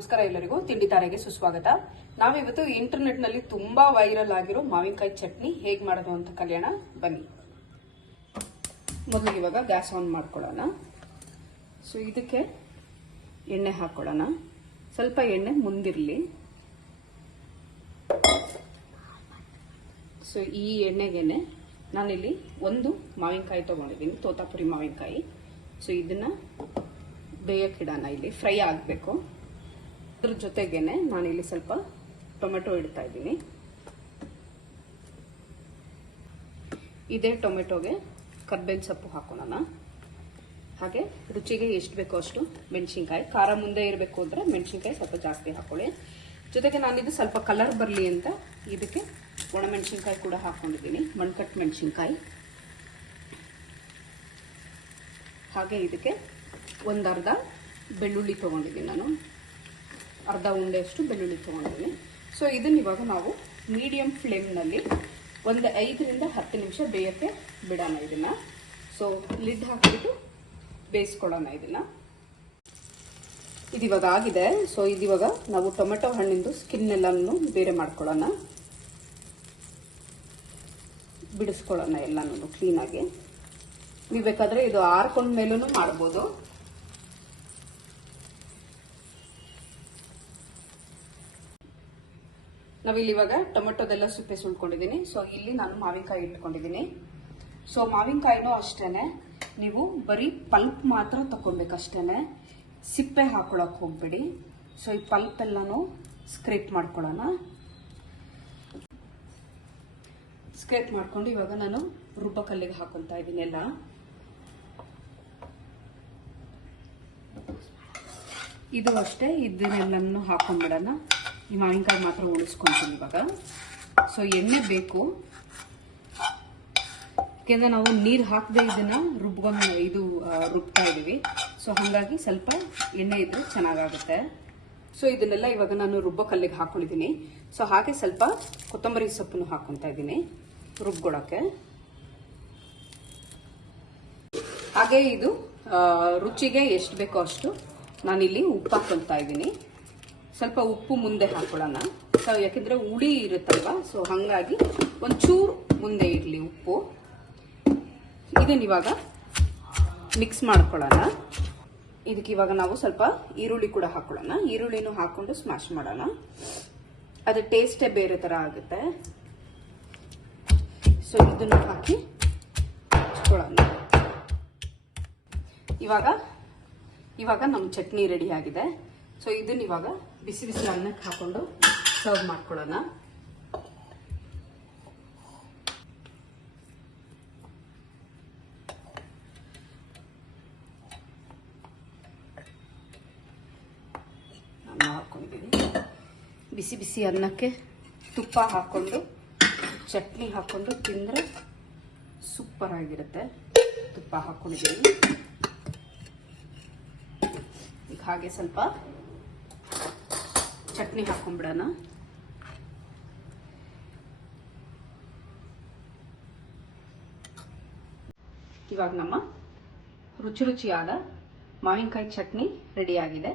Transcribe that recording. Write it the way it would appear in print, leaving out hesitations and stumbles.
ನಮಸ್ಕಾರ ಎಲ್ಲರಿಗೂ ತಿಂಡಿ ತಾರೆಗೆ ಸುಸ್ವಾಗತ. ನಾವಿವತ್ತು ಇಂಟರ್ನೆಟ್ ನಲ್ಲಿ ತುಂಬಾ ವೈರಲ್ ಆಗಿರೋ ಮಾವಿನಕಾಯಿ ಚಟ್ನಿ ಹೇಗೆ ಮಾಡೋದು ಅಂತ ಕಲಿಯೋಣ ಬನ್ನಿ. ಮೊದಲಿಗೆ ಇವಾಗ ಗ್ಯಾಸ್ ಆನ್ ಮಾಡ್ಕೊಳ್ಳೋಣ. ಸೊ ಇದಕ್ಕೆ ಎಣ್ಣೆ ಹಾಕೊಳ್ಳೋಣ. ಸ್ವಲ್ಪ ಎಣ್ಣೆ ಮುಂದಿರಲಿ. ಸೊ ಈ ಎಣ್ಣೆಗೆನೆ ನಾನಿಲ್ಲಿ ಒಂದು ಮಾವಿನಕಾಯಿ ತಗೊಂಡಿದ್ದೀನಿ, ತೋತಾಪುರಿ ಮಾವಿನಕಾಯಿ. ಸೊ ಇದನ್ನ ಬೇಯಕ್ಕಿಡೋಣ. ಇಲ್ಲಿ ಫ್ರೈ ಆಗಬೇಕು. ಅದ್ರ ಜೊತೆಗೇನೆ ನಾನಿಲ್ಲಿ ಸ್ವಲ್ಪ ಟೊಮೆಟೊ ಇಡ್ತಾ ಇದ್ದೀನಿ. ಇದೇ ಟೊಮೆಟೊಗೆ ಕರ್ಬೇವಿನ ಸೊಪ್ಪು ಹಾಕೋಣ. ಹಾಗೆ ರುಚಿಗೆ ಎಷ್ಟು ಬೇಕೋ ಅಷ್ಟು ಮೆಣಸಿನ್ಕಾಯಿ. ಖಾರ ಮುಂದೆ ಇರಬೇಕು ಅಂದ್ರೆ ಮೆಣಸಿನ್ಕಾಯಿ ಸ್ವಲ್ಪ ಜಾಸ್ತಿ ಹಾಕೊಳ್ಳಿ. ಜೊತೆಗೆ ನಾನಿದು ಸ್ವಲ್ಪ ಕಲರ್ ಬರಲಿ ಅಂತ ಇದಕ್ಕೆ ಒಣಮೆಣಸಿನ್ಕಾಯಿ ಕೂಡ ಹಾಕೊಂಡಿದ್ದೀನಿ, ಮಣ್ಕಟ್ ಮೆಣಸಿನ್ಕಾಯಿ. ಹಾಗೆ ಇದಕ್ಕೆ ಒಂದು ಅರ್ಧ ಬೆಳ್ಳುಳ್ಳಿ ತಗೊಂಡಿದ್ದೀನಿ, ನಾನು ಅರ್ಧ ಉಂಡೆಯಷ್ಟು ಬೆಳ್ಳುಳ್ಳಿ ತಗೊಂಡಿದ್ದೀನಿ. ಸೊ ಇದನ್ನ ಇವಾಗ ನಾವು ಮೀಡಿಯಂ ಫ್ಲೇಮ್ನಲ್ಲಿ ಒಂದು 5 ರಿಂದ 10 ನಿಮಿಷ ಬೇಯಕ್ಕೆ ಬಿಡೋಣ ಇದನ್ನ. ಸೊ ಲಿಡ್ ಹಾಕಿಬಿಟ್ಟು ಬೇಯಿಸ್ಕೊಳ್ಳೋಣ ಇದನ್ನ. ಇದಿವಾಗ ಆಗಿದೆ. ಸೊ ಇದಿವಾಗ ನಾವು ಟೊಮೆಟೊ ಹಣ್ಣಿಂದು ಸ್ಕಿನ್ ಎಲ್ಲಾನು ಬೇರೆ ಮಾಡ್ಕೊಳ್ಳೋಣ, ಬಿಡಿಸ್ಕೊಳ್ಳೋಣ ಎಲ್ಲಾನು ಕ್ಲೀನಾಗಿ. ನೀವು ಬೇಕಾದ್ರೆ ಇದು ಆರ್ಕೊಂಡ ಮೇಲೂ ಮಾಡ್ಬೋದು. ನಾವಿಲ್ಲಿ ಇವಾಗ ಟೊಮೆಟೊದೆಲ್ಲ ಸಿಪ್ಪೆ ಸುಳ್ಕೊಂಡಿದ್ದೀನಿ. ಸೊ ಇಲ್ಲಿ ನಾನು ಮಾವಿನಕಾಯಿ ಇಟ್ಕೊಂಡಿದ್ದೀನಿ. ಸೊ ಮಾವಿನಕಾಯಿನೂ ಅಷ್ಟೇನೆ, ನೀವು ಬರೀ ಪಲ್ಪ್ ಮಾತ್ರ ತಗೊಬೇಕಷ್ಟೇನೆ, ಸಿಪ್ಪೆ ಹಾಕೊಳಕ್ ಹೋಗ್ಬೇಡಿ. ಸೊ ಈ ಪಲ್ಪ್ ಎಲ್ಲಾನು ಸ್ಕ್ರೇಪ್ ಮಾಡ್ಕೊಳ್ಳೋಣ. ಸ್ಕ್ರೇಪ್ ಮಾಡ್ಕೊಂಡು ಇವಾಗ ನಾನು ರುಬ್ಬ ಕಲ್ಲಿಗೆ ಹಾಕೊಂತ ಇದ್ದೀನಿ ಎಲ್ಲ. ಇದು ಅಷ್ಟೇ, ಇದನ್ನೆಲ್ಲನೂ ಹಾಕೊಂಡ್ಬಿಡೋಣ. ಈ ಮಾವಿನಕಾಯಿ ಮಾತ್ರ ಉಳಿಸ್ಕೊಂತೀನಿ ಇವಾಗ. ಸೊ ಎಣ್ಣೆ ಬೇಕು, ಯಾಕೆಂದ್ರೆ ನಾವು ನೀರು ಹಾಕದೆ ಇದನ್ನ ರುಬ್ತಾ ಇದೀವಿ. ಸೊ ಹಾಗಾಗಿ ಸ್ವಲ್ಪ ಎಣ್ಣೆ ಇದ್ರೆ ಚೆನ್ನಾಗಾಗುತ್ತೆ. ಸೊ ಇದನ್ನೆಲ್ಲ ಇವಾಗ ನಾನು ರುಬ್ಬ ಕಲ್ಲಿಗೆ ಹಾಕೊಂಡಿದ್ದೀನಿ. ಸೊ ಹಾಗೆ ಸ್ವಲ್ಪ ಕೊತ್ತಂಬರಿ ಸೊಪ್ಪನ್ನು ಹಾಕೊಂತ ಇದ್ದೀನಿ ರುಬ್ಕೊಳಕ್ಕೆ. ಹಾಗೆ ಇದು ರುಚಿಗೆ ಎಷ್ಟು ಬೇಕೋ ಅಷ್ಟು ನಾನಿಲ್ಲಿ ಉಪ್ಪು ಹಾಕೊಂತ ಇದ್ದೀನಿ. ಸ್ವಲ್ಪ ಉಪ್ಪು ಮುಂದೆ ಹಾಕೊಳ್ಳೋಣ, ಯಾಕೆಂದ್ರೆ ಹುಳಿ ಇರುತ್ತಲ್ವಾ. ಸೊ ಹಂಗಾಗಿ ಒಂಚೂರು ಮುಂದೆ ಇರಲಿ ಉಪ್ಪು. ಇದನ್ನ ಇವಾಗ ಮಿಕ್ಸ್ ಮಾಡ್ಕೊಳ್ಳೋಣ. ಇದಕ್ಕೆ ಇವಾಗ ನಾವು ಸ್ವಲ್ಪ ಈರುಳ್ಳಿ ಕೂಡ ಹಾಕೊಳ್ಳೋಣ. ಈರುಳ್ಳಿನೂ ಹಾಕೊಂಡು ಸ್ಮ್ಯಾಶ್ ಮಾಡೋಣ. ಅದು ಟೇಸ್ಟೇ ಬೇರೆ ತರ ಆಗುತ್ತೆ. ಸೊ ಇದನ್ನು ಹಾಕಿ ಹಚ್ಕೊಳ್ಳೋಣ. ಇವಾಗ ನಮ್ಮ ಚಟ್ನಿ ರೆಡಿ ಆಗಿದೆ. ಸೊ ಇದನ್ನ ಇವಾಗ ಬಿಸಿ ಬಿಸಿ ಅನ್ನಕ್ಕೆ ಹಾಕೊಂಡು ಸರ್ವ್ ಮಾಡ್ಕೊಳ್ಳೋಣ. ಅನ್ನ ಹಾಕೊಂಡಿದ್ದೀನಿ. ಬಿಸಿ ಬಿಸಿ ಅನ್ನಕ್ಕೆ ತುಪ್ಪ ಹಾಕೊಂಡು ಚಟ್ನಿ ಹಾಕೊಂಡು ತಿಂದ್ರೆ ಸೂಪರ್ ಆಗಿರುತ್ತೆ. ತುಪ್ಪ ಹಾಕೊಂಡಿದ್ದೀನಿ. ಈಗ ಹಾಗೆ ಸ್ವಲ್ಪ ಚಟ್ನಿ ಹಾಕೊಂಡ್ಬಿಡೋಣ. ಇವಾಗ ನಮ್ಮ ರುಚಿಯಾದ ಮಾವಿನಕಾಯಿ ಚಟ್ನಿ ರೆಡಿ ಆಗಿದೆ.